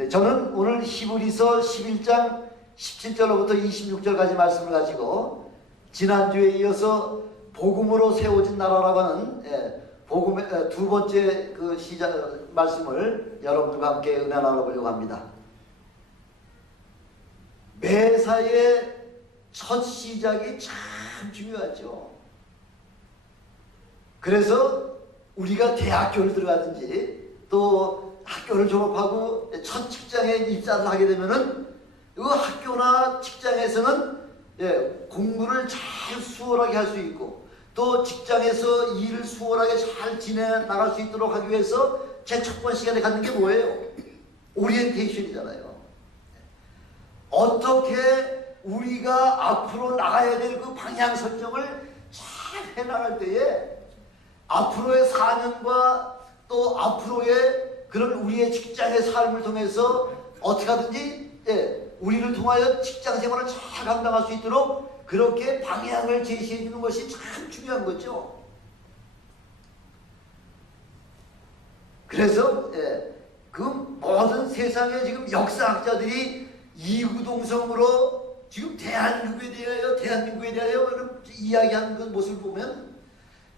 네, 저는 오늘 히브리서 11장 17절로부터 26절까지 말씀을 가지고 지난주에 이어서 복음으로 세워진 나라라고 하는 복음의 두 번째 그 시작 말씀을 여러분들과 함께 은혜 나눠보려고 합니다. 매사의 첫 시작이 참 중요하죠. 그래서 우리가 대학교를 들어가든지 또 학교를 졸업하고 첫 직장에 입사를 하게 되면은 그 학교나 직장에서는 공부를 잘 수월하게 할 수 있고 또 직장에서 일을 수월하게 잘 지내나갈 수 있도록 하기 위해서 제 첫 번 시간에 갖는 게 뭐예요? 오리엔테이션이잖아요. 어떻게 우리가 앞으로 나가야 될 그 방향 설정을 잘 해나갈 때에 앞으로의 4년과 또 앞으로의 그런 우리의 직장의 삶을 통해서 어떻게 하든지 우리를 통하여 직장 생활을 잘 감당할 수 있도록 그렇게 방향을 제시해 주는 것이 참 중요한 거죠. 그래서 그 모든 세상의 지금 역사학자들이 이구동성으로 지금 대한민국에 대하여 이야기하는 그 모습을 보면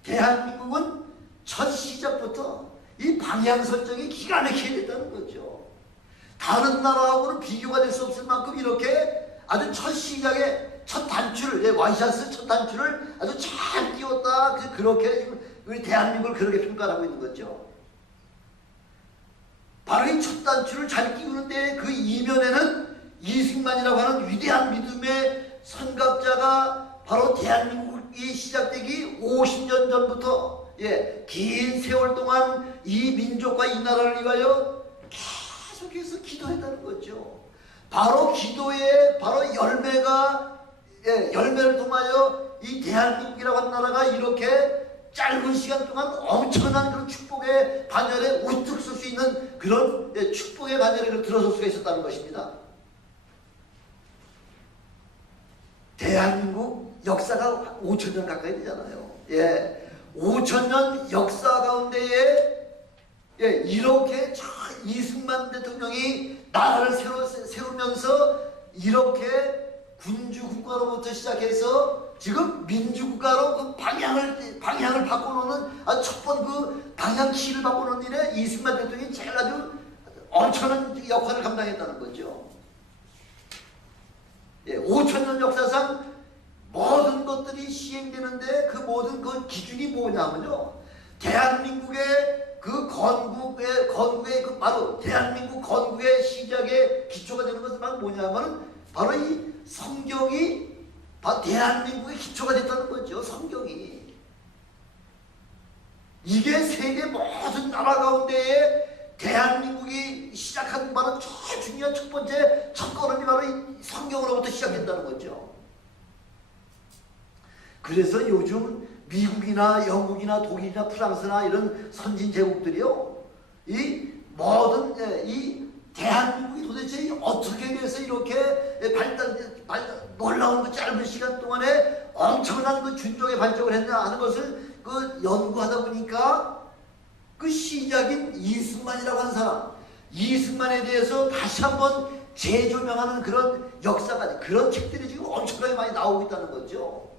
대한민국은 첫 시작부터 이 방향 설정이 기가 막히게 됐다는 거죠. 다른 나라하고는 비교가 될 수 없을 만큼 이렇게 아주 첫 시작에 첫 단추를, 와이셔츠 첫 단추를 아주 잘 끼웠다. 그렇게 지금 우리 대한민국을 그렇게 평가하고 있는 거죠. 바로 이 첫 단추를 잘 끼우는데 그 이면에는 이승만이라고 하는 위대한 믿음의 선각자가 바로 대한민국이 시작되기 50년 전부터 긴 세월 동안 이 민족과 이 나라를 위하여 계속해서 기도했다는 거죠. 바로 기도의 바로 열매를 통하여 이 대한민국이라고 하는 나라가 이렇게 짧은 시간 동안 엄청난 그런 축복의 반열에 우뚝 설 수 있는 그런 축복의 반열에 들어설 수가 있었다는 것입니다. 대한민국 역사가 5,000년 가까이 되잖아요. 5,000년 역사 가운데에 이렇게 이승만 대통령이 나라를 세우면서 이렇게 군주 국가로부터 시작해서 지금 민주국가로 그 방향을 바꿔놓는 첫 번 그 방향 키를 바꿔놓는 일에 이승만 대통령이 제일 아주 엄청난 역할을 감당했다는 거죠. 5,000년 역사상 모든 것들이 시행되는데 그 모든 그 기준이 뭐냐면요. 대한민국의 그 건국의 그 바로 대한민국 건국의 시작의 기초가 되는 것은 바로 뭐냐면 바로 이 성경이 바로 대한민국의 기초가 됐다는 거죠. 성경이. 이게 세계 모든 나라 가운데에 대한민국이 시작한 바로 중요한 첫 번째 첫걸음이 바로 이 성경으로부터 시작된다는 거죠. 그래서 요즘 미국이나 영국이나 독일이나 프랑스나 이런 선진 제국들이요, 이 모든 이 대한민국이 도대체 어떻게 돼서 이렇게 놀라운 그 짧은 시간 동안에 엄청난 그 준족의 발전을 했나 하는 것을 그 연구하다 보니까 그 시작인 이승만이라고 하는 사람, 이승만에 대해서 다시 한번 재조명하는 그런 역사가, 그런 책들이 지금 엄청나게 많이 나오고 있다는 거죠.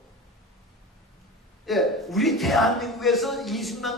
우리 대한민국에서 이승만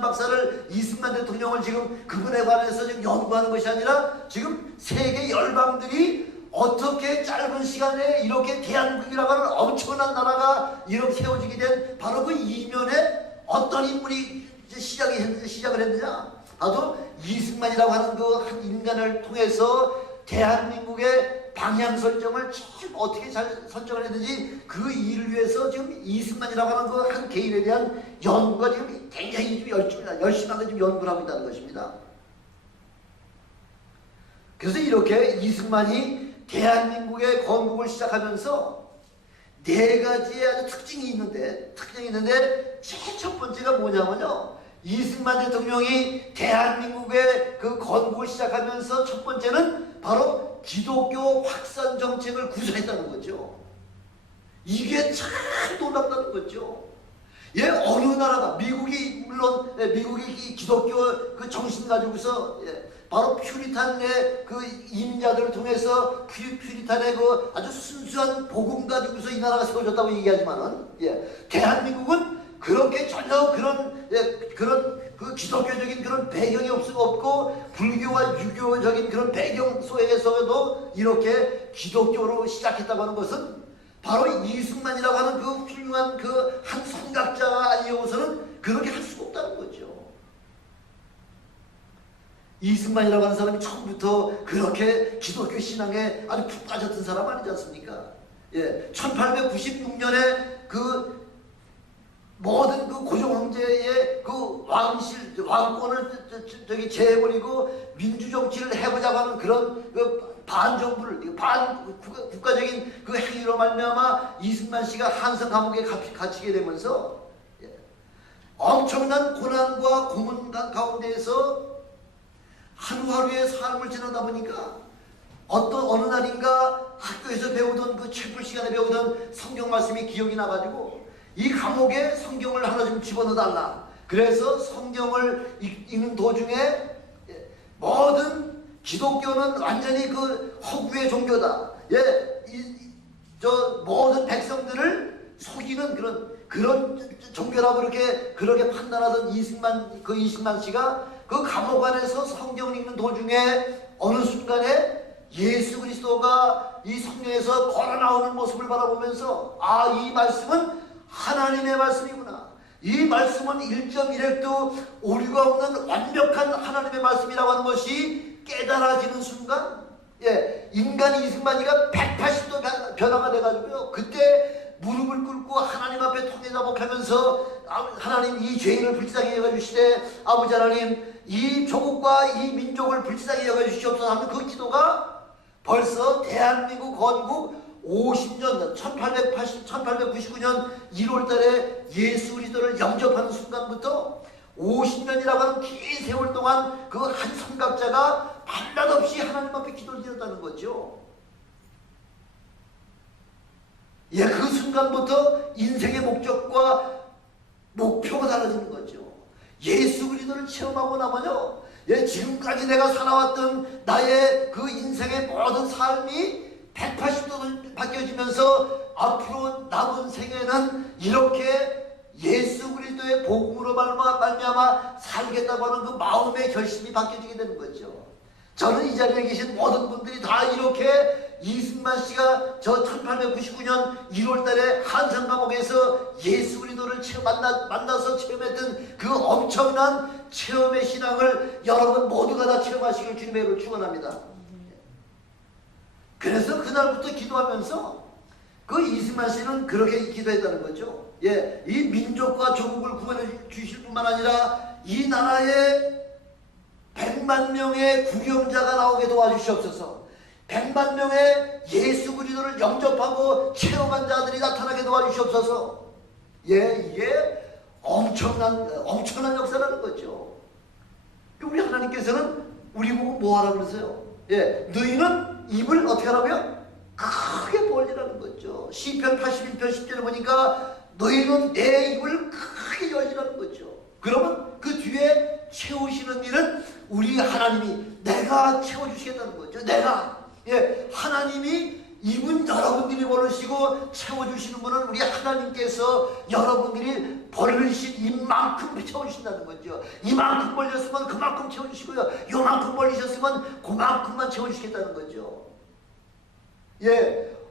대통령을 지금 그분에 관해서 지금 연구하는 것이 아니라 지금 세계 열방들이 어떻게 짧은 시간에 이렇게 대한민국이라고 하는 엄청난 나라가 이렇게 세워지게 된 바로 그 이면에 어떤 인물이 시작을 했느냐? 바로 이승만이라고 하는 그 한 인간을 통해서 대한민국의 방향 설정을 참 어떻게 잘 설정을 했는지 그 일을 위해서 지금 이승만이라고 하는 그 한 개인에 대한 연구가 지금 굉장히 좀 열심하게 좀 연구를 하고 있다는 것입니다. 그래서 이렇게 이승만이 대한민국의 건국을 시작하면서 네 가지의 아주 특징이 있는데 제일 첫 번째가 뭐냐면요. 이승만 대통령이 대한민국의 그 건국을 시작하면서 첫 번째는 바로 기독교 확산 정책을 구사했다는 거죠. 이게 참 놀랍다는 거죠. 어느 나라가 미국이 물론 미국이 기독교 그 정신 가지고서 바로 퓨리탄의 그 이민자들을 통해서 퓨리탄의 그 아주 순수한 복음 가지고서 이 나라가 세워졌다고 얘기하지만은, 대한민국은 그렇게 전혀 그런 그 기독교적인 그런 배경이 없고 불교와 유교적인 그런 배경 속에서도 이렇게 기독교로 시작했다고 하는 것은 바로 이승만이라고 하는 그 훌륭한 그 한 선각자가 아니고서는 그렇게 할 수가 없다는 거죠. 이승만이라고 하는 사람이 처음부터 그렇게 기독교 신앙에 아주 푹 빠졌던 사람 아니지 않습니까? 1896년에 그 모든 그 고종 황제의 그 왕권을 제해버리고 민주정치를 해보자고 하는 그런 그 반정부를 국가적인 그 행위로 말미암아 이승만 씨가 한성 감옥에 갇히게 되면서 엄청난 고난과 고문 가운데에서 하루하루의 삶을 지내다 보니까 어느 날인가 학교에서 배우던 그 책불 시간에 배우던 성경 말씀이 기억이 나가지고 이 감옥에 성경을 하나 좀 집어넣어달라. 그래서 성경을 읽는 도중에 모든 기독교는 완전히 그 허구의 종교다. 모든 백성들을 속이는 그런 종교라고 그렇게 판단하던 이승만 씨가 그 감옥 안에서 성경을 읽는 도중에 어느 순간에 예수 그리스도가 이 성경에서 걸어 나오는 모습을 바라보면서 이 말씀은 하나님의 말씀이구나. 이 말씀은 1.1핵도 오류가 없는 완벽한 하나님의 말씀이라고 하는 것이 깨달아지는 순간, 인간 이승만이가 180도 변화가 돼가지고요. 그때 무릎을 꿇고 하나님 앞에 통해자복하면서 하나님 이 죄인을 불쌍히 여겨주시되 아버지 하나님 이 조국과 이 민족을 불쌍히 여겨주시옵소서 하는 그 기도가 벌써 대한민국 건국 50년 1899년 1월달에 예수 그리스도를 영접하는 순간부터 50년이라고 하는 긴 세월 동안 그 한 선각자가 밤낮없이 하나님 앞에 기도를 드렸다는 거죠. 그 순간부터 인생의 목적과 목표가 달라지는 거죠. 예수 그리스도를 체험하고 나면요, 지금까지 내가 살아왔던 나의 그 인생의 모든 삶이 180도 바뀌어지면서 앞으로 남은 생애는 이렇게 예수 그리스도의 복음으로 말미암아 살겠다고 하는 그 마음의 결심이 바뀌어지게 되는 거죠. 저는 이 자리에 계신 모든 분들이 다 이렇게 이승만 씨가 저 1899년 1월달에 한성 감옥에서 예수 그리스도를 만나서 체험했던 그 엄청난 체험의 신앙을 여러분 모두가 다 체험하시길 주님의 이름으로 축원합니다. 그래서 그날부터 기도하면서 그 이승만 씨는 그렇게 기도했다는 거죠. 이 민족과 조국을 구원해 주실 뿐만 아니라 이 나라에 100만 명의 구경자가 나오게 도와주시옵소서. 100만 명의 예수 그리스도를 영접하고 체험한 자들이 나타나게 도와주시옵소서. 이게 엄청난 역사라는 거죠. 우리 하나님께서는 우리 보고 뭐 하라고 그러세요? 너희는 입을 어떻게 하라고요? 크게 벌리라는 거죠. 시편 81편 10절에 보니까 너희는 내 입을 크게 열리라는 거죠. 그러면 그 뒤에 채우시는 일은 우리 하나님이 내가 채워주시겠다는 거죠. 하나님이 입은 여러분들이 벌으시고 채워주시는 분은 우리 하나님께서 여러분들이 벌리신 입만큼 채워주신다는 거죠. 이만큼 벌렸으면 그만큼 채워주시고요. 요만큼 벌리셨으면 그만큼만 채워주시겠다는 거죠.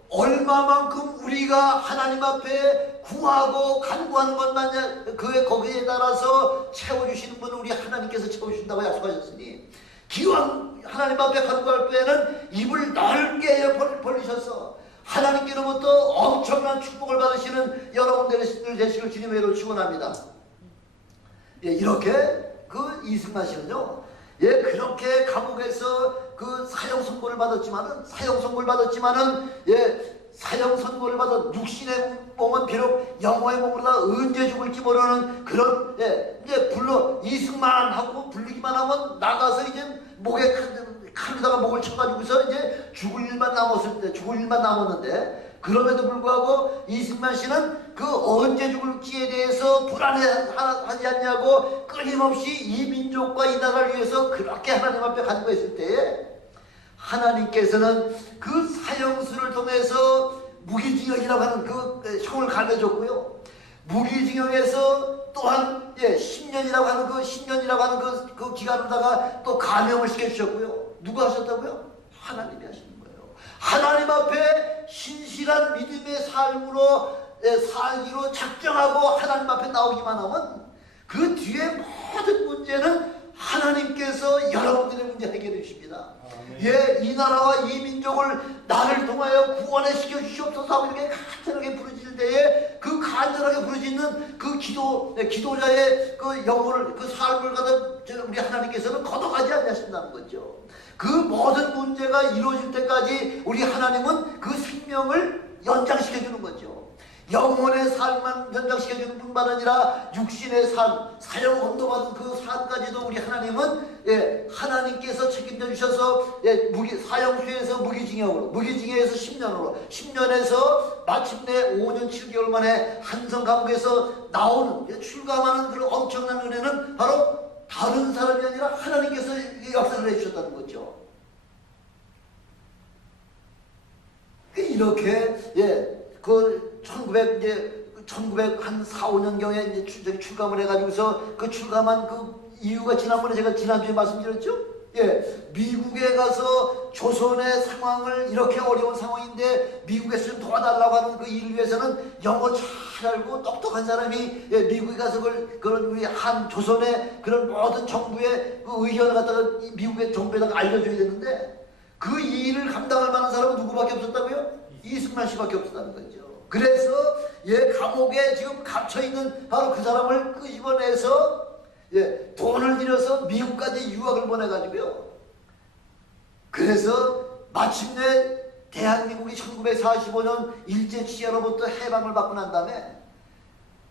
얼마만큼 우리가 하나님 앞에 구하고 간구하는 것만 거기에 따라서 채워주시는 분은 우리 하나님께서 채워주신다고 약속하셨으니 기왕 하나님 앞에 간구할 때에는 입을 넓게 벌리셔서 하나님께로부터 엄청난 축복을 받으시는 여러분들 되시길 주님의 이름으로 축원합니다. 이렇게 그 이승만 씨는요, 그렇게 감옥에서 그 사형 선고를 받았지만은 사형 선고를 받아 육신의 몸은 비록 영혼의 몸으로다 언제 죽을지 모르는 그런 불러 이승만 하고 불리기만 하면 나가서 이제 목에 칼에다가 목을 쳐가지고서 이제 죽을 일만 남았는데 그럼에도 불구하고 이승만 씨는 그 언제 죽을지에 대해서 불안해하지 않냐고 끊임없이 이 민족과 이 나라를 위해서 그렇게 하나님 앞에 간구했을 때에 하나님께서는 그 사형수를 통해서 무기징역이라고 하는 그 형을 가려줬고요. 무기징역에서 또한 10년이라고 하는 그 10년이라고 하는 그 기간으로다가 또 감형을 시켜주셨고요. 누가 하셨다고요? 하나님이 하시는 거예요. 하나님 앞에 신실한 믿음의 삶으로 살기로 작정하고 하나님 앞에 나오기만 하면 그 뒤에 모든 문제는 하나님께서 여러분들의 문제 해결해 주십니다. 이 나라와 이 민족을 나를 통하여 구원해 시켜 주시옵소서 하고 이렇게 간절하게 부르짖을 때에 그 간절하게 부르짖는 그 기도자의 그 영혼을, 그 삶을 갖다 우리 하나님께서는 걷어가지 않으신다는 거죠. 그 모든 문제가 이루어질 때까지 우리 하나님은 그 생명을 연장시켜 주는 거죠. 영혼의 삶만 연장시켜주는 뿐만 아니라 육신의 삶, 사형 언도받은 그 삶까지도 우리 하나님은 하나님께서 책임져 주셔서 사형수에서 무기징역으로, 무기징역에서 10년으로, 10년에서 마침내 5년 7개월 만에 한성 감옥에서 나오는 출감하는 그런 엄청난 은혜는 바로 다른 사람이 아니라 하나님께서 역사를 해주셨다는 거죠. 이렇게 1904, 5년경에 이제 출감을 해가지고서 그 출감한 그 이유가 지난번에 제가 지난주에 말씀드렸죠? 미국에 가서 조선의 상황을 이렇게 어려운 상황인데 미국에서 좀 도와달라고 하는 그 일을 위해서는 영어 잘 알고 똑똑한 사람이 미국에 가서 그런 우리 한 조선의 그런 모든 정부의 그 의견을 갖다가 미국의 정부에다가 알려줘야 되는데 그 일을 감당할 만한 사람은 누구밖에 없었다고요? 이승만 씨밖에 없었다는 거죠. 그래서 감옥에 지금 갇혀있는 바로 그 사람을 끄집어내서 돈을 들여서 미국까지 유학을 보내가지고요. 그래서 마침내 대한민국이 1945년 일제치하로부터 해방을 받고 난 다음에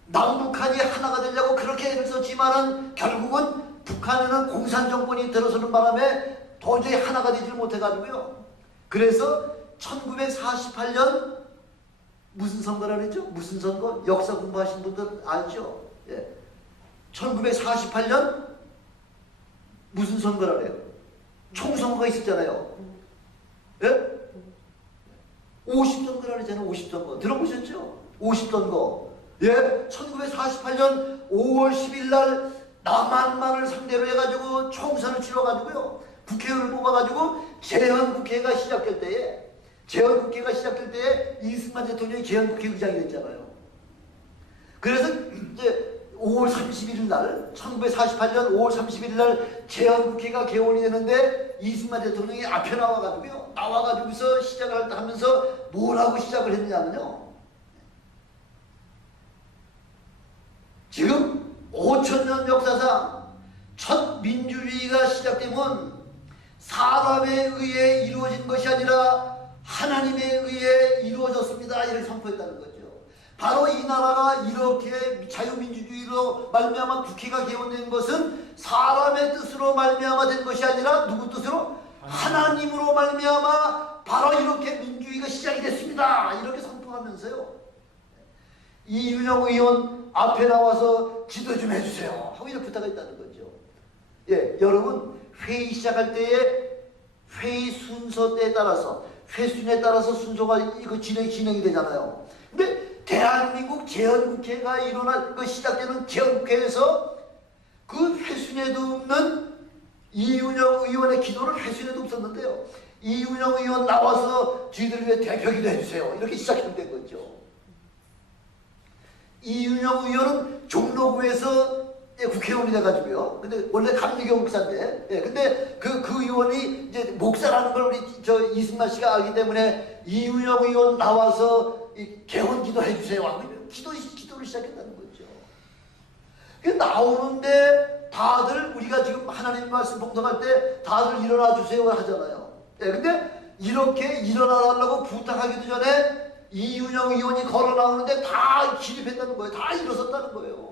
남북한이 하나가 되려고 그렇게 애를 썼지만은 결국은 북한에는 공산정권이 들어서는 바람에 도저히 하나가 되지를 못해가지고요. 그래서 1948년 무슨 선거라 그랬죠? 무슨 선거? 역사 공부하신 분들 알죠? 1948년 무슨 선거라 그래요? 총선거가 있었잖아요. 50선거라 그랬잖아요. 50선거. 들어보셨죠? 50선거. 1948년 5월 10일 날 남한만을 상대로 해가지고 총선을 치러가지고요. 국회의원을 뽑아가지고 재헌국회가 시작될 때에 이승만 대통령이 재헌국회 의장이 됐잖아요. 그래서 이제 5월 31일 날 1948년 5월 31일 날 재헌국회가 개원이 되는데 이승만 대통령이 앞에 나와가지고서 시작을 하면서 뭐라고 시작을 했냐면요. 지금 5천년 역사상 첫 민주주의가 시작되면 사람에 의해 이루어진 것이 아니라 하나님에 의해 이루어졌습니다. 이렇게 선포했다는 거죠. 바로 이 나라가 이렇게 자유민주주의로 말미암아 국회가 개원된 것은 사람의 뜻으로 말미암아 된 것이 아니라 누구 뜻으로? 하나님으로 말미암아 바로 이렇게 민주주의가 시작이 됐습니다. 이렇게 선포하면서요. 이윤영 의원 앞에 나와서 지도 좀 해주세요 하고 이렇게 부탁했다는 거죠. 여러분 회의 시작할 때에 회의 순서에 따라서 회순에 따라서 순서가 이거 진행이 되잖아요. 근데 대한민국 재헌국회가 시작되는 재헌국회에서 그 회순에도 없는 이윤영 의원의 기도를 회순에도 없었는데요. 이윤영 의원 나와서 저희들 위해 대표기도 해주세요. 이렇게 시작된 거죠. 이윤영 의원은 종로구에서 국회의원이 돼가지고요. 근데 원래 감리교 목사인데, 근데 그 의원이 이제 목사라는 걸 우리 이승만 씨가 알기 때문에 이윤영 의원 나와서 개헌 기도 해주세요 하고 기도를 시작했다는 거죠. 나오는데 다들 우리가 지금 하나님 말씀 봉독할 때 다들 일어나 주세요 하잖아요. 근데 이렇게 일어나달라고 부탁하기도 전에 이윤영 의원이 걸어 나오는데 다 기립했다는 거예요. 다 일어섰다는 거예요.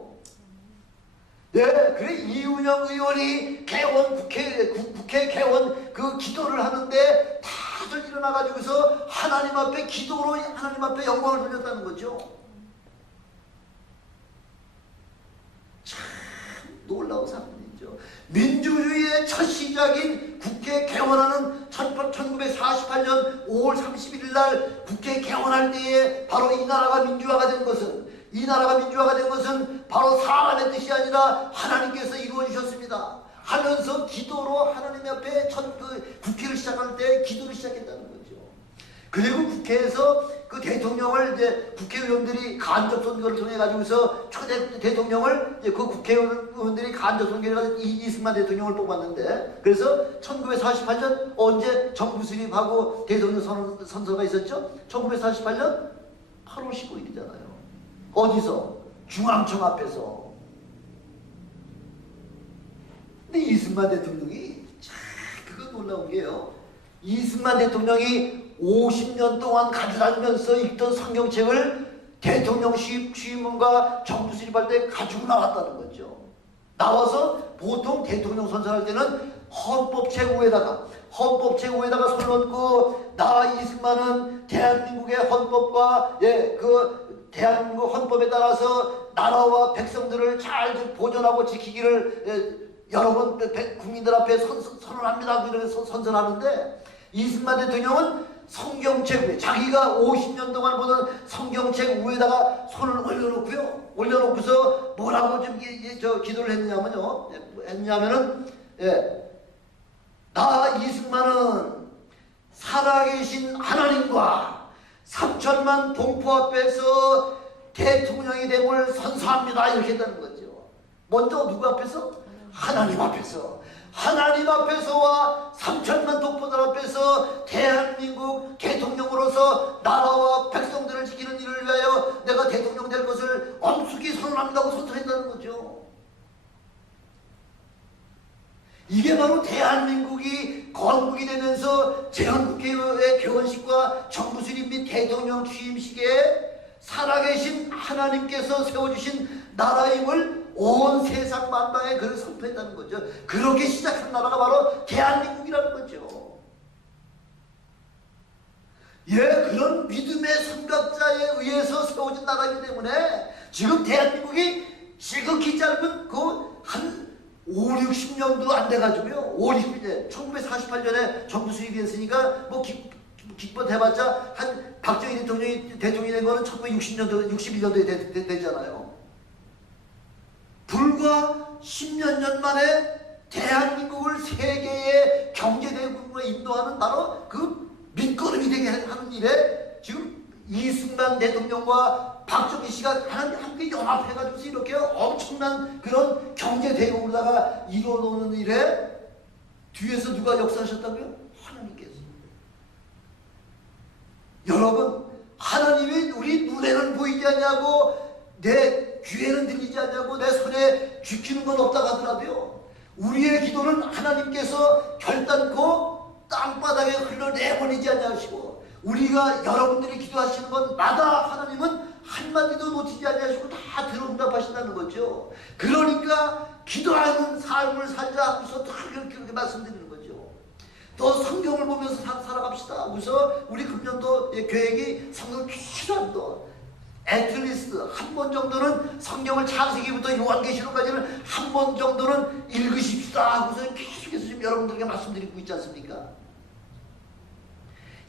그래 이윤영 의원이 국회 개원 그 기도를 하는데 다들 다들 일어나 가지고서 하나님 앞에 기도로 하나님 앞에 영광을 돌렸다는 거죠. 참 놀라운 사건이죠. 민주주의의 첫 시작인 국회 개원하는 1948년 5월 31일 날 국회 개원할 때에 바로 이 나라가 민주화가 된 것은 바로 사람의 뜻이 아니라 하나님께서 이루어 주셨습니다. 하면서 기도로 하나님 앞에 국회를 시작할 때 기도를 시작했다는 거죠. 그리고 국회에서 그 대통령을 이제 국회의원들이 간접 선거를 통해 가지고서 초대 대통령을 이제 그 국회의원들이 간접 선거를 가지고 이승만 대통령을 뽑았는데, 그래서 1948년 언제 정부 수립하고 대통령 선서가 있었죠? 1948년 8월 15일이잖아요. 어디서? 중앙청 앞에서. 근데 이승만 대통령이 참 그거 놀라운 게요. 이승만 대통령이 50년 동안 가져다니면서 읽던 성경책을 대통령 취임과 정부 수립할 때 가지고 나왔다는 거죠. 나와서 보통 대통령 선서할 때는 헌법 최고에다가 손 얹고 나 이승만은 대한민국의 헌법과 그 대한민국 헌법에 따라서 나라와 백성들을 잘 보존하고 지키기를 여러분 국민들 앞에 선언합니다. 그래서 선서하는데, 이승만 대통령은 성경책 위에 자기가 50년 동안 보던 성경책 위에다가 손을 올려놓고서 뭐라고 좀 기도를 했냐면은 나 이승만은 살아계신 하나님과 3천만 동포 앞에서 대통령이 됨을 선서합니다. 이렇게 했다는 거죠. 먼저 누구 앞에서? 하나님 앞에서와 3천만 동포들 앞에서 대한민국 대통령으로서 나라와 백성들을 지키는 일을 위하여 내가 대통령 될 것을 엄숙히 선언한다고 선서했다는 거죠. 이게 바로 대한민국이 건국이 되면서 제헌국회의 개원식과 정부 수립 및 대통령 취임식에 살아계신 하나님께서 세워주신 나라임을 온 세상 만방에 그를 선포했다는 거죠. 그렇게 시작한 나라가 바로 대한민국이라는 거죠. 그런 믿음의 선각자에 의해서 세워진 나라이기 때문에 지금 대한민국이 지극히 짧은 한 5, 60년도 안 돼가지고요. 1948년에 정부 수립이 됐으니까 기껏 해봤자 한 박정희 대통령이 된 거는 1960년도, 61년도에 되잖아요. 불과 10몇 년 만에 대한민국을 세계의 경제대국으로 인도하는 바로 그 밑거름이 되게 하는 일에 지금 이승만 대통령과 박정희 씨가 함께 연합해가지고 이렇게 엄청난 그런 경제대국으로다가 이루어놓는 일에 뒤에서 누가 역사하셨다고요? 하나님께서. 여러분, 하나님이 우리 눈에는 보이지 않냐고, 내 귀에는 들리지 않냐고, 내 손에 쥐키는 건 없다 하더라도요, 우리의 기도는 하나님께서 결단코 땅바닥에 흘러내보내지 않냐시고, 우리가 여러분들이 기도하시는 것마다 하나님은 한마디도 놓치지 않냐시고 다 들어응답하신다는 거죠. 그러니까 기도하는 삶을 살자 하고서 그렇게 말씀드리는 거죠. 또 성경을 보면서 살아갑시다. 그래서 우리 금년도 계획이 성경 최소한도 애틀리스트 한 번 정도는 성경을 창세기부터 요한계시록까지는 한 번 정도는 읽으십시다 하고서 계속해서 지금 여러분들에게 말씀드리고 있지 않습니까?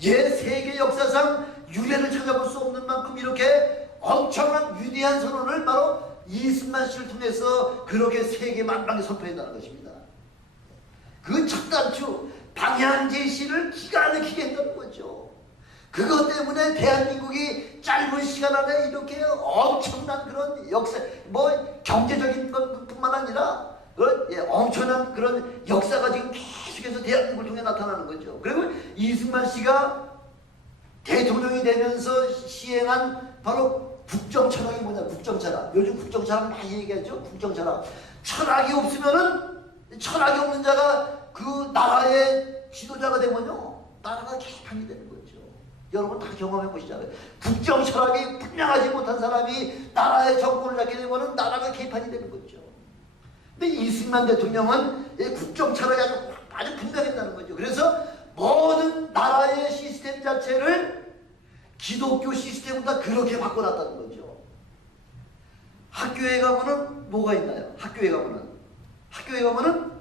세계 역사상 유례를 찾아볼 수 없는 만큼 이렇게 엄청난 위대한 선언을 바로 이승만 씨를 통해서 그렇게 세계 만방에 선포했다는 것입니다. 그 첫 단추 방향 제시를 기가 막히게 했다는 거죠. 그것 때문에 대한민국이 짧은 시간 안에 이렇게 엄청난 그런 역사, 경제적인 것뿐만 아니라 엄청난 그런 역사가 지금 계속해서 대한민국을 통해 나타나는 거죠. 그리고 이승만 씨가 대통령이 되면서 시행한 바로 국정철학이 뭐냐? 국정철학. 요즘 국정철학 많이 얘기하죠. 국정철학. 철학이 없는 자가 그 나라의 지도자가 되면요, 나라가 개판이 되는 거죠. 여러분 다 경험해 보시잖아요. 국정철학이 분명하지 못한 사람이 나라의 정권을 잡게 되면 나라가 개판이 되는 거죠. 근데 이승만 대통령은 국정철학이 아주 분명했다는 거죠. 그래서 모든 나라의 자체를 기독교 시스템보다 그렇게 바꿔놨다는 거죠. 학교에 가면은 뭐가 있나요? 학교에 가면은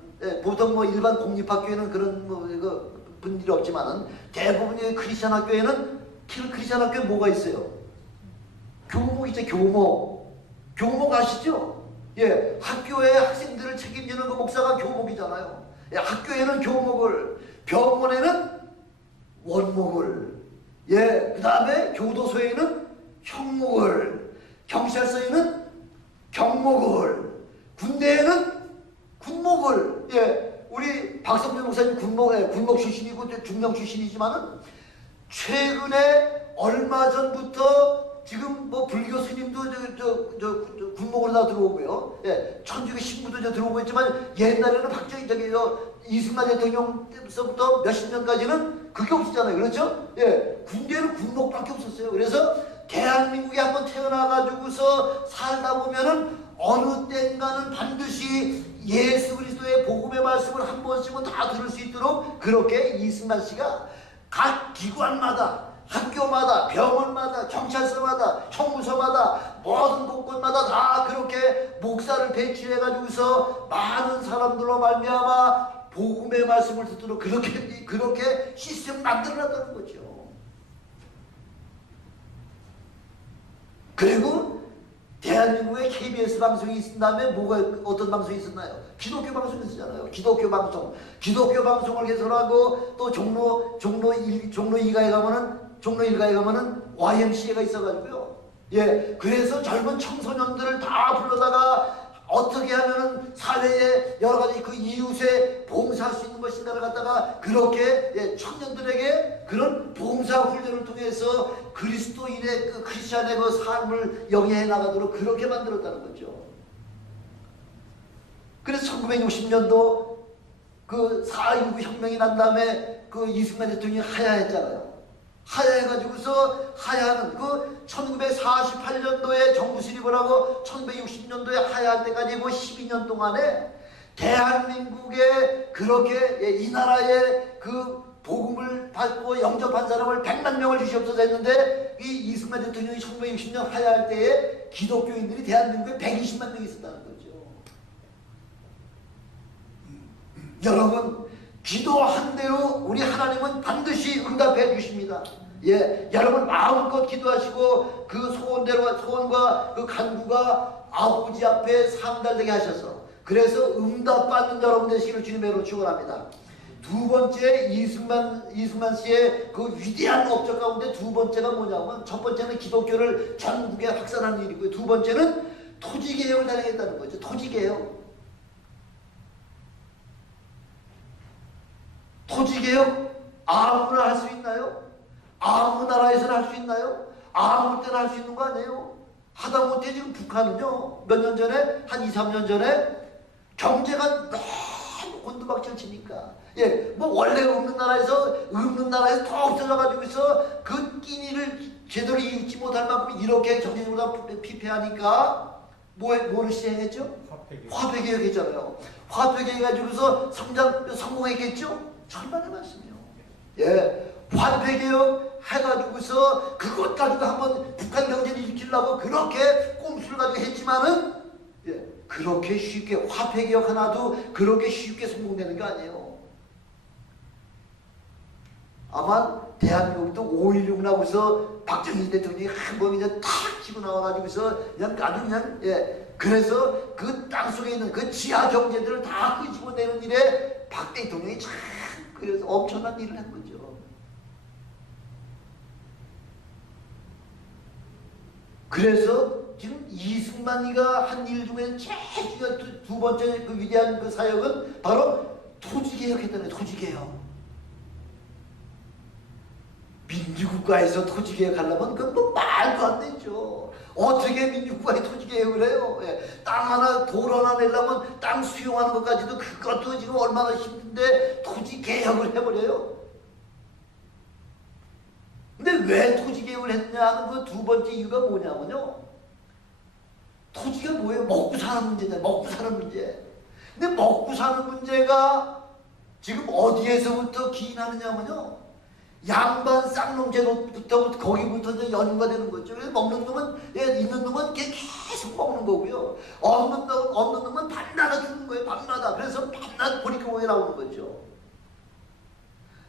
보통 뭐 일반 공립학교에는 그런 뭐 이거 분들이 없지만은 대부분의 크리스천 학교에는 크리스천 학교에 뭐가 있어요? 교목 있죠. 교목 아시죠? 예, 학교의 학생들을 책임지는 그 목사가 교목이잖아요. 예, 학교에는 교목을, 병원에는 원목을, 예, 그 다음에 교도소에는 형목을, 경찰서에는 경목을, 군대에는 군목을. 예, 우리 박성준 목사님 군목 출신이고 중령 출신이지만은 최근에 얼마 전부터 지금 뭐 불교 스님도 군목으로 다 들어오고요. 예, 천주교 신부도 들어오고 있지만 옛날에는 이승만 대통령 때부터 몇십 년까지는 그게 없었잖아요. 그렇죠? 예, 군대는 군목밖에 없었어요. 그래서 대한민국에 한번 태어나가지고서 살다 보면은 어느 땐가는 반드시 예수 그리스도의 복음의 말씀을 한 번씩은 다 들을 수 있도록 그렇게 이승만 씨가 각 기관마다, 학교마다, 병원마다, 경찰서마다, 형무소마다, 모든 곳곳마다 다 그렇게 목사를 배치해가지고서 많은 사람들로 말미암아 복음의 말씀을 듣도록 그렇게 시스템 만들어놨다는 거죠. 그리고 대한민국에 KBS 방송이 있은 다음에 어떤 방송이 있었나요? 기독교 방송이 있었잖아요. 기독교 방송을 개설하고 또 종로 2가에 가면은 YMCA가 있어가지고요. 예, 그래서 젊은 청소년들을 다 불러다가 어떻게 하면은 사회에 여러 가지 그 이웃에 봉사할 수 있는 것인가를 갖다가 그렇게, 예, 청년들에게 그런 봉사 훈련을 통해서 그리스도인의 그 크리스찬의 그 삶을 영위해 나가도록 그렇게 만들었다는 거죠. 그래서 1960년도 그 4.19 혁명이 난 다음에 그 이승만 대통령이 하야했잖아요. 하야하는 그 1948년도에 정부 수립을 하고 1960년도에 하야할 때까지 뭐 12년 동안에 대한민국에 그렇게, 이 나라에 그 복음을 받고 영접한 사람을 100만 명을 주시옵소서 했는데 이 이승만 대통령이 1960년 하야할 때에 기독교인들이 대한민국에 120만 명이 있었다는 거죠. 여러분, 기도한 대로 우리 하나님은 반드시 응답해 주십니다. 예, 여러분 마음껏 기도하시고 그 소원과 그 간구가 아버지 앞에 상달되게 하셔서 그래서 응답받는 여러분 되시기를 주님으로 축원합니다. 두 번째 이승만 씨의 그 위대한 업적 가운데 두 번째가 뭐냐면 첫 번째는 기독교를 전국에 확산하는 일이고요. 두 번째는 토지개혁을 단행했다는 거죠. 토지개혁 아무나 할 수 있나요? 아무 나라에서나 할 수 있나요? 아무 때나 할 수 있는 거 아니에요? 하다못해 지금 북한은요, 몇 년 전에, 한 2, 3년 전에 경제가 너무 곤두박질 치니까, 예, 뭐 원래 없는 나라에서 더 없어져가지고서 그 끼니를 제대로 잊지 못할 만큼 이렇게 경제적으로 피폐하니까 뭐를 시행했죠? 화폐개혁 했잖아요. 화폐개혁 해가지고서 성공했겠죠? 천만의 말씀이요. 예, 화폐개혁 해가지고서 그것 가지고 한번 북한 경제를 일으키려고 그렇게 꼼수를 가지고 했지만은, 예, 그렇게 쉽게 화폐개혁 하나도 그렇게 쉽게 성공되는 게 아니에요. 아마 대한민국도 5.16 나고서 박정희 대통령이 한번 그냥 탁 치고 나와가지고서 예, 그래서 그 땅속에 있는 그 지하 경제들을 다 끄집어내는 일에 박 대통령이 참 그래서 엄청난 일을 한 거죠. 그래서 지금 이승만이가 한 일 중에 제일 중요한 두 번째 그 위대한 그 사역은 바로 토지개혁했다는 거예요. 토지개혁. 민주국가에서 토지개혁하려면 그건 뭐 말도 안 되죠. 어떻게 민주국가에 토지개혁을 해요? 예. 땅 하나, 돌 하나 내려면 땅 수용하는 것까지도 그것도 지금 얼마나 힘든데 토지개혁을 해버려요. 근데 왜 토지개혁을 했느냐 하는 그 두 번째 이유가 뭐냐면요. 토지가 뭐예요? 먹고 사는 문제잖아요. 먹고 사는 문제. 근데 먹고 사는 문제가 지금 어디에서부터 기인하느냐면요. 양반 쌍놈제도부터 거기부터 이제 연구가 되는 거죠. 그래서 먹는 놈은 있는 놈은 계속 먹는 거고요. 없는 놈은 밤마다 주는 거예요. 밤마다. 그래서 밤낮 보리교공에 나오는 거죠.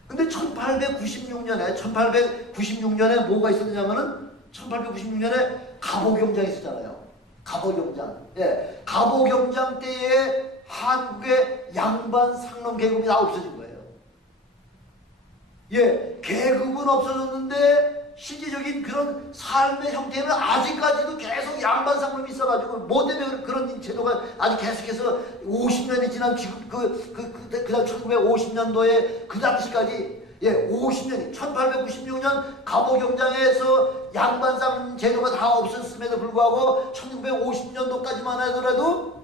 근데 1896년에 뭐가 있었냐면은 1896년에 갑오경장이 있었잖아요. 갑오경장. 예, 갑오경장 때에 한국의 양반 상놈 계급이 다 없어진 거예요. 예, 계급은 없어졌는데 실질적인 그런 삶의 형태는 아직까지도 계속 양반 상놈이 있어가지고 뭐 때문에 그런 제도가 아직 계속해서 50년이 지난 지금 그다음 1950년도에 그 당시까지 50년이 1896년 갑오경장에서 양반상 제도가 다 없었음에도 불구하고 1950년도까지만 하더라도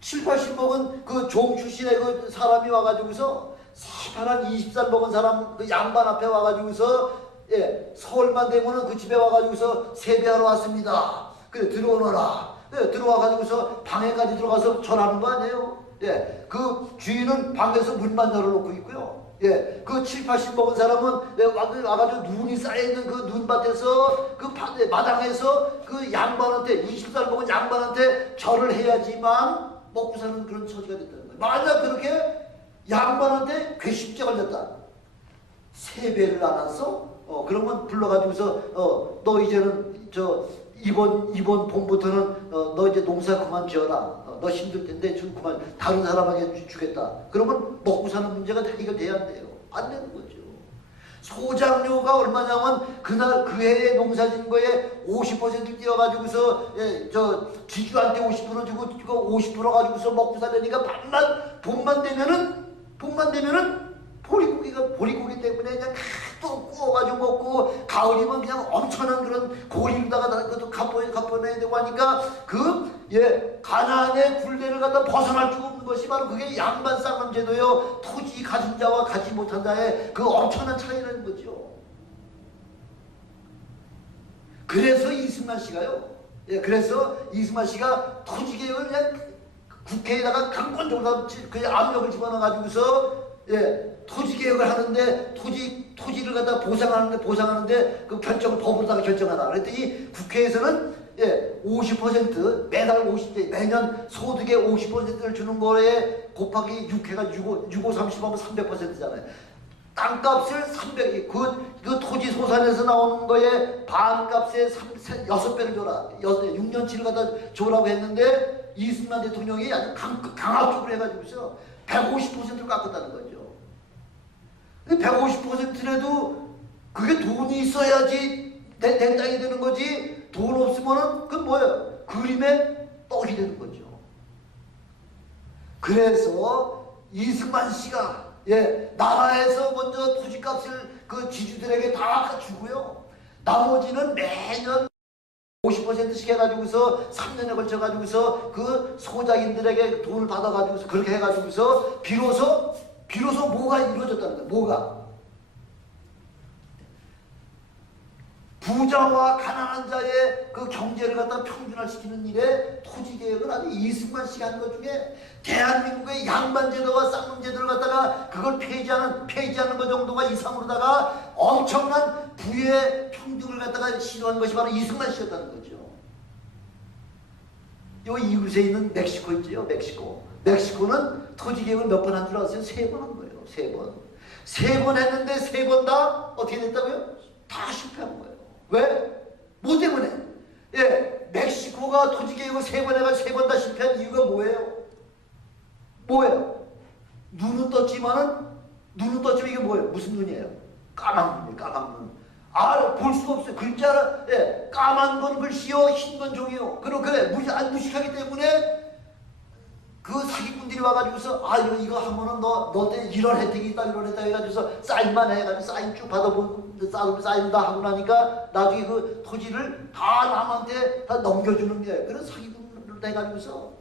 7, 80 먹은 그 종 출신의 그 사람이 와가지고서 새파란 20살 먹은 사람 그 양반 앞에 와가지고서 서울만 되면은 그 집에 와가지고서 세배하러 왔습니다. 그래 들어오너라. 들어와가지고서 방에까지 들어가서 절하는 거 아니에요. 그 주인은 방에서 문만 열어놓고 있고요. 그 7, 80 먹은 사람은 와가지고 눈이 쌓여있는 그 눈밭에서 그 마당에서 그 양반한테 20살 먹은 양반한테 절을 해야지만 먹고 사는 그런 처지가 됐다는 거예요. 만약 그렇게 양반한테 괘씸죄 걸렸다. 세배를 안 왔어? 그러면 불러가지고서 너 이제는 이번 봄부터는 너 이제 농사 그만 지어라. 너 힘들 텐데 좀 그만 다른 사람에게 주겠다. 그러면 먹고 사는 문제가 다 해결돼야 한대요. 안 되는 거죠. 소장료가 얼마냐면 그날 그 해에 농사진 거에 50% 띄어가지고서 지주한테 50% 주고 50% 가지고서 먹고 살려니까 봄만 되면은 보리고기 때문에 그냥 또 구워가지고 먹고 가을이면 그냥 엄청난 그런 고리로다가 그것도 갚아내야 되고 하니까 가난의 굴레를 갖다 벗어날 수가 없는 것이 바로 그게 양반 쌍남 제도요. 토지 가진 자와 가지 못한 자의 그 엄청난 차이라는 거죠. 그래서 이승만 씨가 토지 개혁을 그냥 국회에다가 강권적으로 그 압력을 집어넣어가지고서 토지 개혁을 하는데 토지를 갖다 보상하는데 그 결정을 법으로다가 결정하라. 그랬더니 국회에서는 50% 매달 50대 매년 소득의 50%를 주는 거에 곱하기 6 해가지고 6, 5, 30 하면 300%잖아요. 땅값을 300, 그 토지 소산에서 나오는 거에 반값에 6배를 줘라. 6년치를 갖다 줘라고 했는데 이승만 대통령이 아주 강압적으로 해가지고서 150%를 깎았다는 거죠. 근데 150%라도 그게 돈이 있어야지 내 땅이 되는 거지, 돈 없으면은 그건 뭐예요? 그림의 떡이 되는 거죠. 그래서 이승만 씨가 나라에서 먼저 토지값을 그 지주들에게 다 주고요. 나머지는 매년 50%씩 해가지고서 3년에 걸쳐가지고서 그 소작인들에게 돈을 받아가지고서 그렇게 해가지고서 비로소 뭐가 이루어졌다는 거예요. 뭐가? 부자와 가난한 자의 그 경제를 갖다 평준화시키는 일에 토지개혁은 아주 이승만 씨가 한 것 중에 대한민국의 양반제도와 쌍놈제도를 갖다가 그걸 폐지하는 것 정도가 이상으로다가 엄청난 부의 평등을 갖다가 시도한 것이 바로 이승만 씨였다는 거죠. 요 이웃에 있는 멕시코 있죠. 멕시코는 토지개혁을 몇 번 한 줄 아세요? 3번 한 거예요. 3번. 3번 했는데 3번 다 어떻게 됐다고요? 다 실패한 거예요. 왜? 뭐 때문에? 멕시코가 토지개혁을 3번 해가지고 3번 다 실패한 이유가 뭐예요? 눈은 떴지만 이게 뭐예요? 무슨 눈이에요? 까만 눈. 볼 수가 없어요. 글자를, 까만 건 글씨요, 흰 건 종이요. 그래, 무식하기 때문에 그 사기꾼들이 와가지고서 이거 하면은 너 때 이런 혜택이 있다 해가지고서 사인만 해가지고 사인 쭉 받아보고 사인 다 하고 나니까 나중에 그 토지를 다 남한테 다 넘겨주는 게 그런 사기꾼을 해가지고서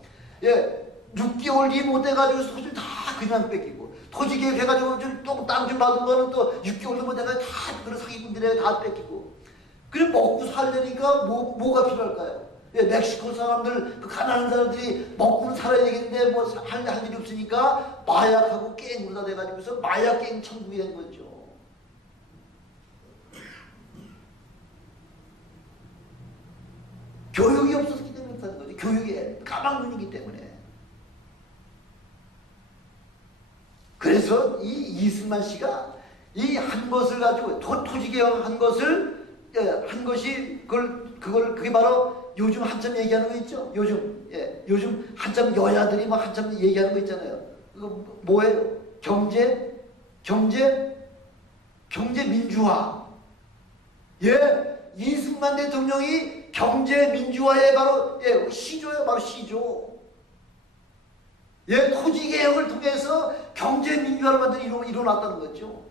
6개월 뒤 못 돼가지고 토지를 다 그냥 뺏기고 토지 계획해가지고 또 땅 좀 받은 거는 또 6개월 못 돼가지고 다 그런 사기꾼들에게 다 뺏기고 그래 먹고 살려니까 뭐가 필요할까요? 멕시코 사람들, 그 가난한 사람들이 먹고는 살아야 되겠는데 뭐 할 일이 없으니까 마약하고 게임으로 다 돼가지고서 마약게임 천국이 된 거죠. 교육이 없었기 때문에 그렇다는 거죠. 교육에 까막눈이기 때문에. 그래서 이 이승만 씨가 이 한 것을 가지고 토지개혁 한 것을 한 것이 그게 바로 요즘 한참 얘기하는 거 있죠. 요즘 한참 여야들이 막 한참 얘기하는 거 있잖아요. 그거 뭐예요? 경제 민주화. 이승만 대통령이 경제 민주화의 바로 시조예요. 바로 시조. 토지 개혁을 통해서 경제 민주화를 이뤄놨다는 거죠.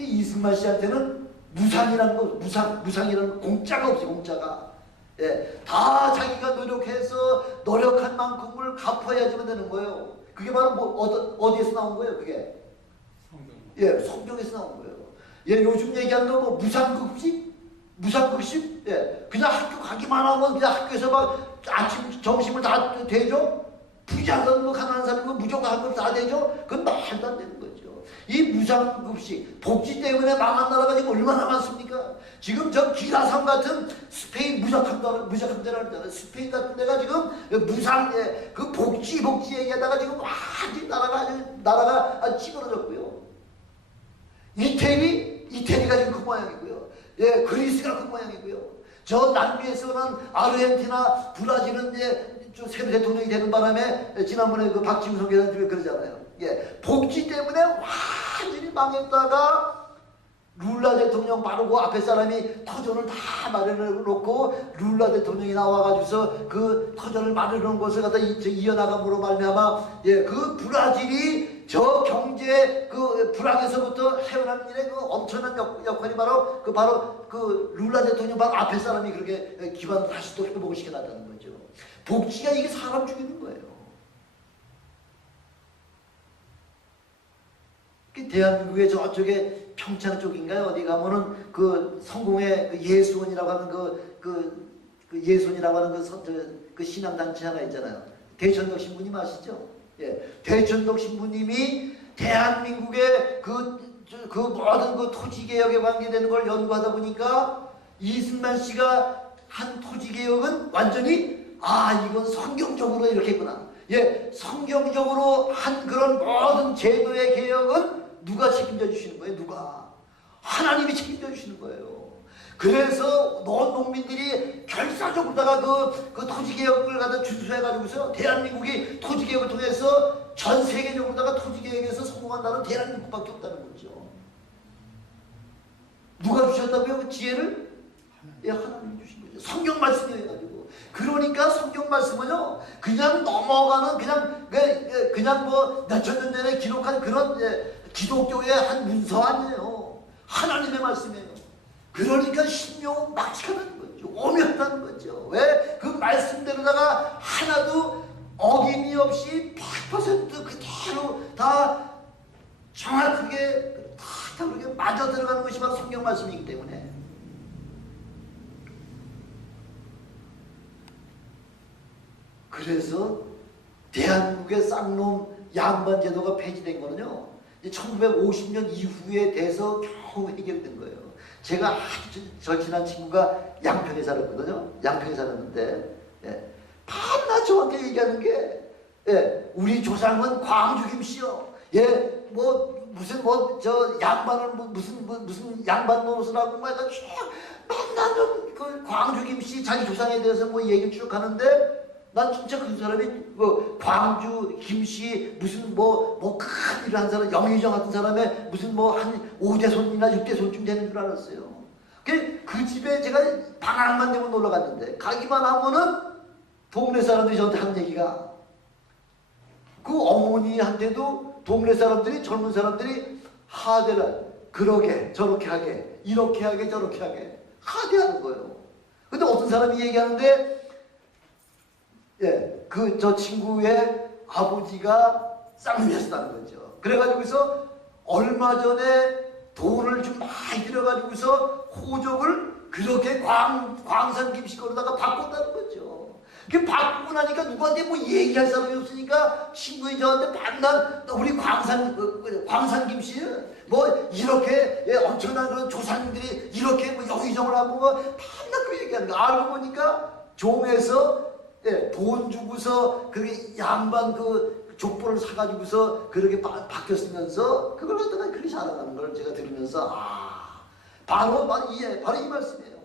이승만 씨한테는 무상이라는 공짜가 없어요. 공짜가. 다 자기가 노력한 만큼을 갚아야지만 되는 거예요. 그게 바로 어디에서 나온 거예요? 그게 성경에서 나온 거예요. 요즘 얘기하는 거 무상급식? 그냥 학교 가기만 하면 그냥 학교에서 막 아침 점심을 다 대죠? 부자건 가난한 사람이고 무조건 할 것 다 되죠? 그건 말도 안 되는 거죠. 이 무상급식, 복지 때문에 망한 나라가 지금 얼마나 많습니까? 지금 저 기라성 같은 스페인 무작함 대라 그러잖아요. 스페인 같은 데가 지금 그 복지 얘기하다가 지금 완전히 나라가 아주 찌그러졌고요. 이태리가 지금 그 모양이고요. 그리스가 그 모양이고요. 저 남미에서는 아르헨티나, 브라질은 새로 대통령이 되는 바람에 지난번에 그 박지우 선교사님이 그러잖아요. 복지 때문에 완전히 망했다가 룰라 대통령 바로 그 앞에 사람이 터전을 다 마련해 놓고 룰라 대통령이 나와가지고서 그 터전을 마련해 놓은 것을 갖다 이어나감으로 말미암아 그 브라질이 저 경제 그 불황에서부터 헤어나는 일에 그 엄청난 역할이 바로 그 룰라 대통령 바로 앞에 사람이 그렇게 기반을 다시 또 회복을 시켜놨다는 거죠. 복지가 이게 사람 죽이는 거예요. 대한민국의 저쪽에 평창 쪽인가요? 어디 가면은 그 성공의 그 예수원이라고 하는 그 예수원이라고 하는 그 신앙단체 하나 있잖아요. 대천덕 신부님 아시죠? 대천덕 신부님이 대한민국의 그 모든 그 토지개혁에 관계되는 걸 연구하다 보니까 이승만 씨가 한 토지개혁은 완전히 이건 성경적으로 이렇게 했구나. 성경적으로 한 그런 모든 제도의 개혁은 누가 책임져 주시는 거예요? 누가? 하나님이 책임져 주시는 거예요. 그래서 농민들이 결사적으로다가 그 토지개혁을 갖다 준수해가지고서 대한민국이 토지개혁을 통해서 전 세계적으로다가 토지개혁에서 성공한 나라는 대한민국밖에 없다는 거죠. 누가 주셨다고요? 그 지혜를? 하나님이 주신 거죠. 성경 말씀이어가지고. 그러니까 성경 말씀은요, 그냥 넘어가는, 그냥 뭐 몇천 년 전에 기록한 그런 기독교의 한 문서 아니에요. 하나님의 말씀이에요. 그러니까 신묘 막직하다는 거죠. 오묘하다는 거죠. 왜? 그 말씀대로다가 하나도 어김이 없이 100% 그대로 다 정확하게 다 그렇게 맞아 들어가는 것이 바로 성경 말씀이기 때문에. 그래서 대한민국의 쌍놈 양반 제도가 폐지된 거는요, 1950년 이후에 돼서 겨우 해결된 거예요. 제가 아주 절친한 친구가 양평에 살았거든요. 양평에 살았는데 밤낮 저한테 얘기하는 게 우리 조상은 광주 김씨요. 저 양반을 무슨 양반 노릇을 하고 막 해가지고 맨날 그 광주 김씨 자기 조상에 대해서 뭐 얘기를 쭉 하는데, 난 진짜 그 사람이 광주 김씨 무슨 큰 일을 한 사람, 영의정 같은 사람의 무슨 한 5대 손이나 6대 손쯤 되는 줄 알았어요. 그 집에 제가 방학만 되면 놀러 갔는데, 가기만 하면은 동네 사람들이 저한테 하는 얘기가, 그 어머니한테도 동네 사람들이, 젊은 사람들이 하대를 그러게 저렇게 하게 이렇게 하게 저렇게 하게 하대하는 거예요. 근데 어떤 사람이 얘기하는데, 저 친구의 아버지가 쌍놈이었다는 거죠. 그래가지고서 얼마 전에 돈을 좀 많이 들여가지고서 호적을 그렇게 광산 김씨거리다가 바꿨다는 거죠. 그 바꾸고 나니까 누구한테 뭐 얘기할 사람이 없으니까 친구인 저한테 반난 우리 광산 김씨 뭐 이렇게 엄청난 그런 조상님들이 이렇게 뭐 여기저기 하고 뭐 반난 그 얘기하는 거 알고 보니까 종에서 돈 주고서 그게 양반 그 족보를 사가지고서 그렇게 바뀌었으면서 그걸 갖다가 그렇게 자랑하는 걸 제가 들으면서 바로 이 말씀이에요.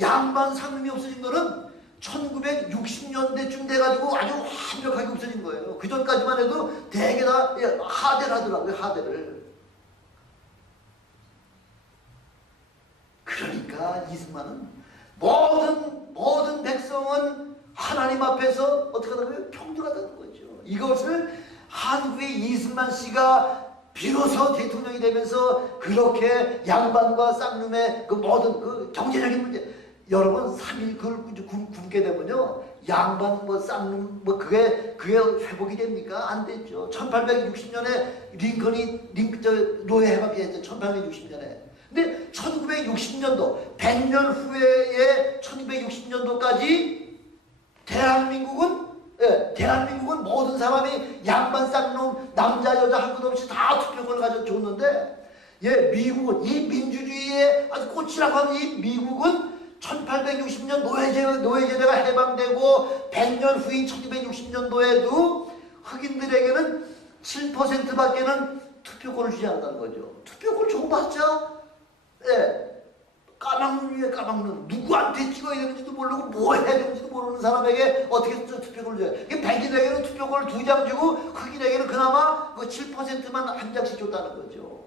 양반 상금이 없어진 거는 1960년대쯤 돼가지고 아주 완벽하게 없어진 거예요. 그 전까지만 해도 대개 다 하대를 하더라고요. 하대를. 그러니까 이승만은 모든 백성은 하나님 앞에서 어떻게 하다고요? 평등하다는 거죠. 이것을 한국의 이승만 씨가 비로소 대통령이 되면서 그렇게 양반과 쌍놈의 그 모든 그 경제적인 문제, 여러분 3일 그걸 굶게 되면요 양반 뭐 쌍놈 뭐 그게 회복이 됩니까? 안 됐죠. 1860년에 링컨이 노예 해방했죠. 1860년에. 근데 1960년도 100년 후에 1960년도까지 대한민국은 모든 사람이 양반 쌍놈 남자 여자 한 것 없이 다 투표권을 가져줬는데 미국은 이 민주주의의 아주 꽃이라고 하는 이 미국은 1860년 노예제도가 해방되고 100년 후인 1260년도에도 흑인들에게는 7%밖에는 투표권을 주지 않는다는 거죠. 투표권을 줘봤자 까막눈 위에 까막눈, 누구한테 찍어야 되는지도 모르고 뭐 해야 되는지도 모르는 사람에게 어떻게 투표권을 줘요. 백인에게는 투표권을 2장 주고 흑인에게는 그나마 그 7%만 한 장씩 줬다는 거죠.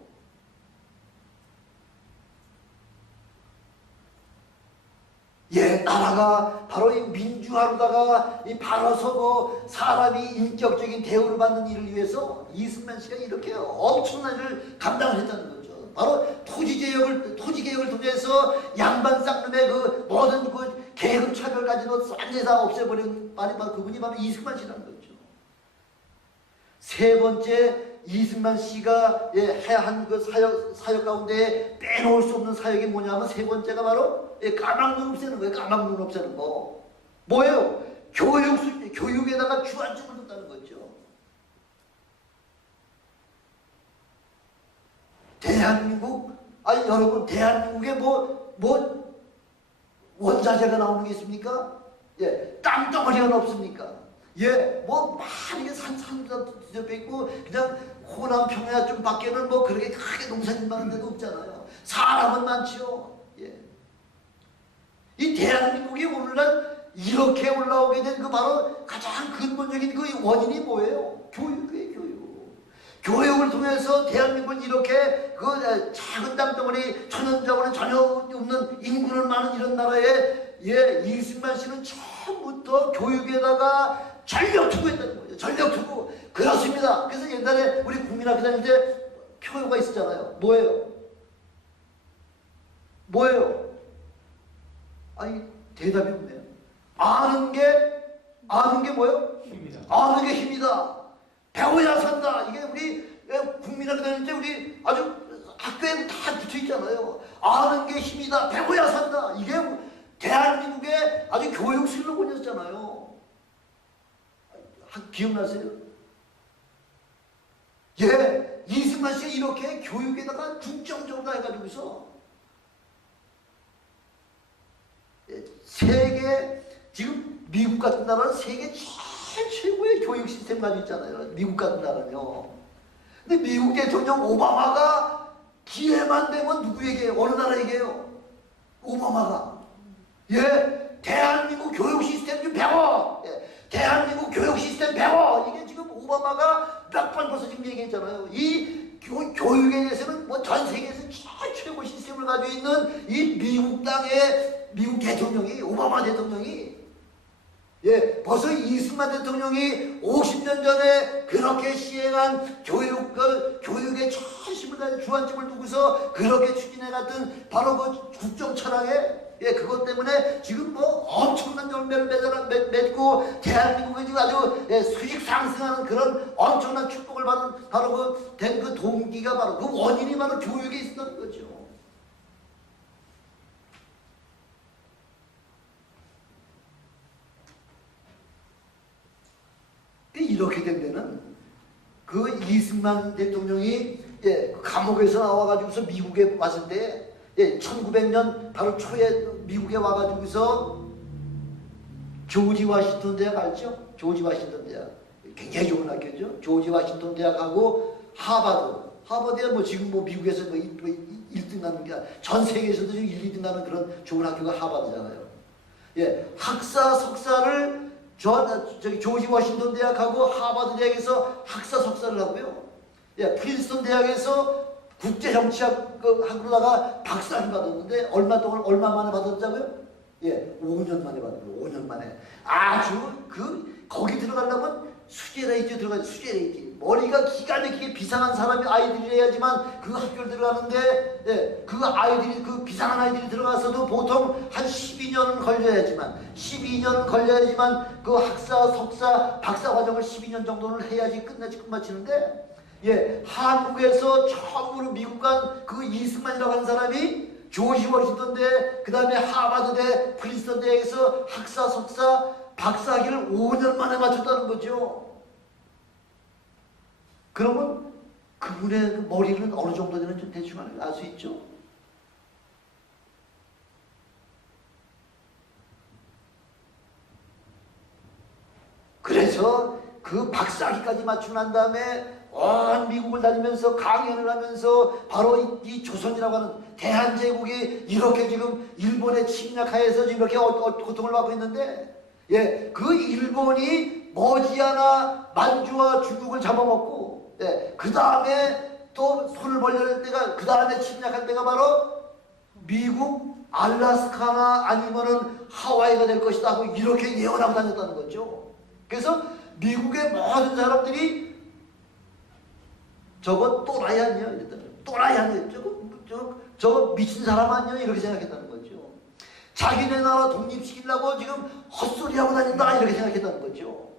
나라가 바로 이 민주화로다가 바로 서고 사람이 인격적인 대우를 받는 일을 위해서 이승만 씨가 이렇게 엄청난 일을 감당을 했다는 거죠. 바로 토지개혁을 통해서 양반 쌍놈의 그 모든 그 계급 차별 가지고 완전히 다 없애버린 바로 그분이 바로 이승만 씨라는 거죠. 세 번째 이승만 씨가 해야 한 그 사역 가운데 빼놓을 수 없는 사역이 뭐냐면 세 번째가 바로 까막눈 없애는 거예요. 까막눈 없애는 거. 뭐예요? 교육에다가 주안점을 뒀다는 거죠. 여러분 대한민국에 뭐 원자재가 나오는 게 있습니까? 땅덩어리가 없습니까? 뭐 많이 산도 뒤덮여 있고 그냥 호남 평야 좀 밖에는 뭐 그렇게 크게 농사짓는 많은 데도 없잖아요. 사람은 많지요. 이 대한민국이 오늘날 이렇게 올라오게 된 그 바로 가장 근본적인 그 원인이 뭐예요? 교육이에요. 교육을 통해서 대한민국은 이렇게 그 작은 땅덩어리 천연자원은 전혀 없는 인구는 많은 이런 나라에 이승만 씨는 처음부터 교육에다가 전력 투구했다는 거죠. 전력 투구. 그렇습니다. 그래서 옛날에 우리 국민학교 다닐 때 표가 있었잖아요. 뭐예요? 아니 대답이 없네요. 아는 게 뭐예요? 힘이다. 아는 게 힘이다. 배워야 산다. 이게 우리 국민학교 다닐 때 우리 아주 학교에 다 붙어 있잖아요. 아는 게 힘이다. 배워야 산다. 이게 대한민국의 아주 교육 슬로건이었잖아요. 기억나세요? 이승만 씨가 이렇게 교육에다가 중점적으로 해가지고서 세계 지금 미국 같은 나라는 세계 최고의 교육 시스템 가지고 있잖아요. 미국 같은 나라는요. 근데 미국 대통령 오바마가 기회만 되면 누구에게 어느 나라에게요? 오바마가 대한민국 교육 시스템 좀 배워. 대한민국 교육 시스템 배워. 이게 지금 오바마가 몇 번 벌써 지금 얘기했잖아요. 이 교육에 대해서는 뭐 전 세계에서 최고 시스템을 가지고 있는 이 미국 땅의 미국 대통령이 오바마 대통령이 벌써 이승만 대통령이 50년 전에 그렇게 시행한 교육의 초심을 가지고 주안점을 두고서 그렇게 추진해갔던 바로 그 국정 철학에 그것 때문에 지금 뭐 엄청난 열매를 맺고 대한민국이 지금 아주 수직 상승하는 그런 엄청난 축복을 받은 바로 된 그 동기가 바로 그 원인이 바로 교육에 있었던 거죠. 이렇게 된 데는 그 이승만 대통령이 그 감옥에서 나와가지고서 미국에 왔을 때 1900년 바로 초에 미국에 와가지고서 조지 워싱턴 대학 알죠? 조지 워싱턴 대학 굉장히 좋은 학교죠. 조지 워싱턴 대학하고 하버드야 뭐 지금 뭐 미국에서 뭐 1등 하는 게 전 세계에서도 지금 1, 2등 하는 그런 좋은 학교가 하버드잖아요. 학사 석사를 저기 조지 워싱턴 대학하고 하버드 대학에서 학사 석사를 하고요. 프린스턴 대학에서 국제 정치학 학으로다가 박사학위 받았는데 얼마 만에 받았자고요? 5년 만에 받았어요. 5년 만에. 아주 거기 들어가려면 수제레이트 들어가죠. 수제레이트. 머리가 기가 막히게 비상한 사람이 아이들이 해야지만 그 학교를 들어가는데 그 아이들이 그 비상한 아이들이 들어가서도 보통 한 12년은 걸려야지만 그 학사, 석사, 박사 과정을 12년 정도는 해야지 끝마치는데 한국에서 처음으로 미국 간 그 이승만이라고 하는 사람이 조지 워싱턴대, 그 다음에 하버드대, 프린스턴 대에서 학사, 석사, 박사학위를 5년 만에 맞췄다는 거죠. 그러면 그분의 그 머리는 어느 정도 되는 좀 대충 알 수 있죠. 그래서 그 박사학위까지 맞추고 난 다음에 온 미국을 다니면서 강연을 하면서 바로 이 조선이라고 하는 대한제국이 이렇게 지금 일본의 침략하에서 지금 이렇게 고통을 받고 있는데 그 일본이 머지않아 만주와 중국을 잡아먹고 그 다음에 또 손을 벌릴 때가 그 다음에 침략할 때가 바로 미국 알라스카나 아니면은 하와이가 될 것이다 하고 이렇게 예언하고 다녔다는 거죠. 그래서 미국의 모든 사람들이 저거 또라이 아니야? 이랬더니 또라이 아니야? 저거 미친 사람 아니야? 이렇게 생각했다는 거죠. 자기네 나라 독립시키려고 지금 헛소리하고 다닌다 이렇게 생각했다는 거죠.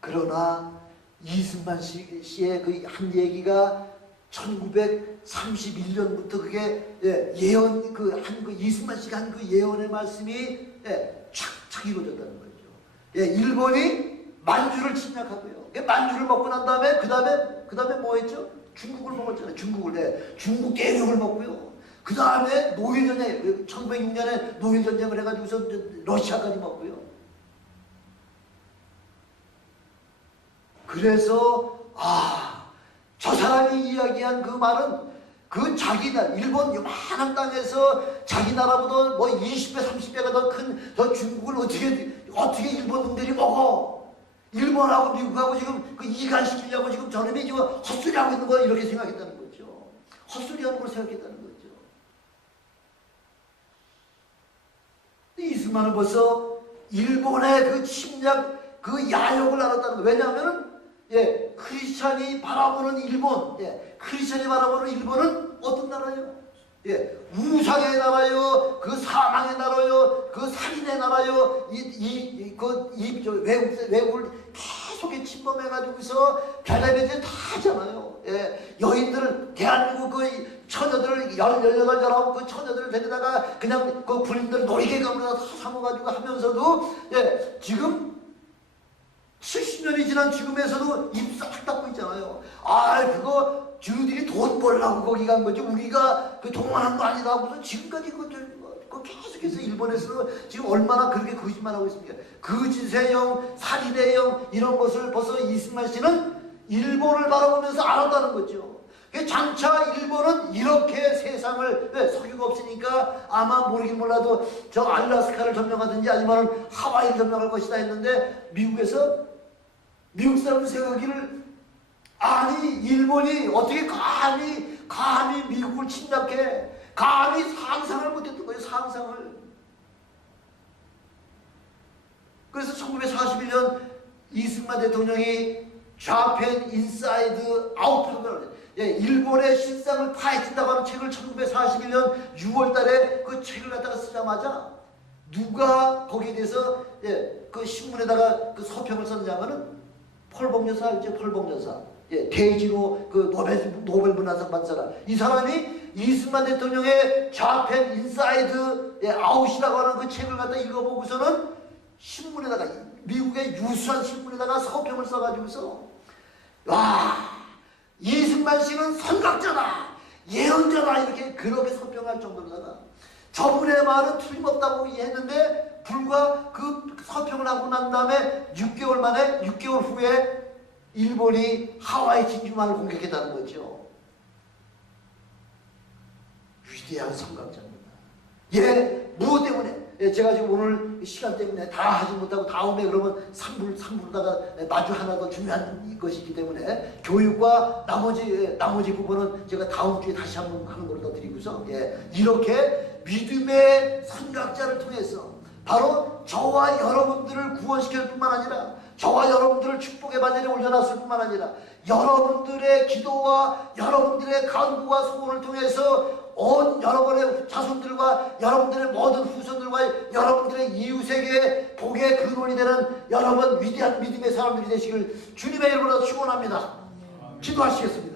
그러나 이승만 씨의 그 한 얘기가 1931년부터 그게 예언 그 이승만 씨가 한 그 예언의 말씀이 착착 이루어졌다는 거죠. 일본이 만주를 침략하고요. 만주를 먹고 난 다음에 그 다음에 뭐 했죠? 중국을 먹었잖아요. 중국 대륙을 먹고요. 그 다음에 노일전쟁 1906년에 노일전쟁을 해가지고서 러시아까지 먹고요. 그래서 저 사람이 이야기한 그 말은 그 자기 나라 일본 요만한 땅에서 자기 나라보다 뭐 20배 30배가 더 큰 저 중국을 어떻게 일본 놈들이 먹어? 일본하고 미국하고 지금 그 이간시키려고 지금 저놈이 지금 헛소리하고 있는 거 이렇게 생각했다는 거죠. 헛소리하는 걸 생각했다는 거죠. 이승만은 벌써 일본의 그 침략 그 야욕을 알았다는 거예요. 왜냐하면은 크리스찬이 바라보는 일본, 크리스찬이 바라보는 일본은 어떤 나라예요? 우상의 나라요, 그 사망의 나라요, 그 살인의 나라요, 외국을 계속 침범해가지고서 별의별 다 하잖아요. 여인들을, 대한민국 그 처녀들을 18, 19 그 처녀들을 데려다가 그냥 그 군인들 놀이개감으로 다 삼아가지고 하면서도 지금 70년이 지난 지금에서도 입 싹 닫고 있잖아요. 그거 주들이 돈 벌라고 거기 간 거지 우리가 그 동원한 거 아니다 하고서 지금까지 그거 계속해서 일본에서는 지금 얼마나 그렇게 거짓말하고 있습니까? 거짓의 살인의 이런 것을 벌써 이승만 씨는 일본을 바라보면서 알았다는 거죠. 장차 일본은 이렇게 세상을 석유가 없으니까 아마 모르긴 몰라도 저 알라스카를 점령하든지 아니면 하와이를 점령할 것이다 했는데 미국 사람들 생각하기를 일본이 어떻게 감히 미국을 침략해 감히 상상을 못했던 거예요. 상상을. 그래서 1941년 이승만 대통령이 좌펜 인사이드 아웃을 일본의 실상을 파헤친다고 하는 책을 1941년 6월 달에 그 책을 갖다가 쓰자마자 누가 거기에 대해서 그 신문에다가 그 서평을 썼냐면은 펄봉 여사 알죠? 펄봉 여사. 대지로 그 노벨 문화상 받은 사람. 이 사람이 이승만 대통령의 좌펜 인사이드 아웃이라고 하는 그 책을 갖다 읽어보고서는 신문에다가, 미국의 유수한 신문에다가 서평을 써가지고서, 와, 이승만 씨는 선각자다, 예언자다, 이렇게 그렇게 서평할 정도로다가 저분의 말은 틀림없다고 했는데, 불과 그 서평을 하고 난 다음에 6개월 후에 일본이 하와이 진주만을 공격했다는 거죠. 위대한 선각자입니다. 무엇 때문에? 제가 지금 오늘 시간 때문에 다 하지 못하고 다음에 그러면 3부로다가 마주 하나 더 중요한 것이 있기 때문에 교육과 나머지 부분은 제가 다음 주에 다시 한번 하는 걸로 더 드리고서, 이렇게 믿음의 선각자를 통해서 바로 저와 여러분들을 구원시킬 뿐만 아니라, 저와 여러분들을 축복의 반열에 올려놨을 뿐만 아니라, 여러분들의 기도와 여러분들의 간구와 소원을 통해서 온 여러분의 자손들과 여러분들의 모든 후손들과 여러분들의 이웃에게 복의 근원이 되는 여러분 위대한 믿음의 사람들이 되시길 주님의 이름으로 축원합니다. 기도하시겠습니다.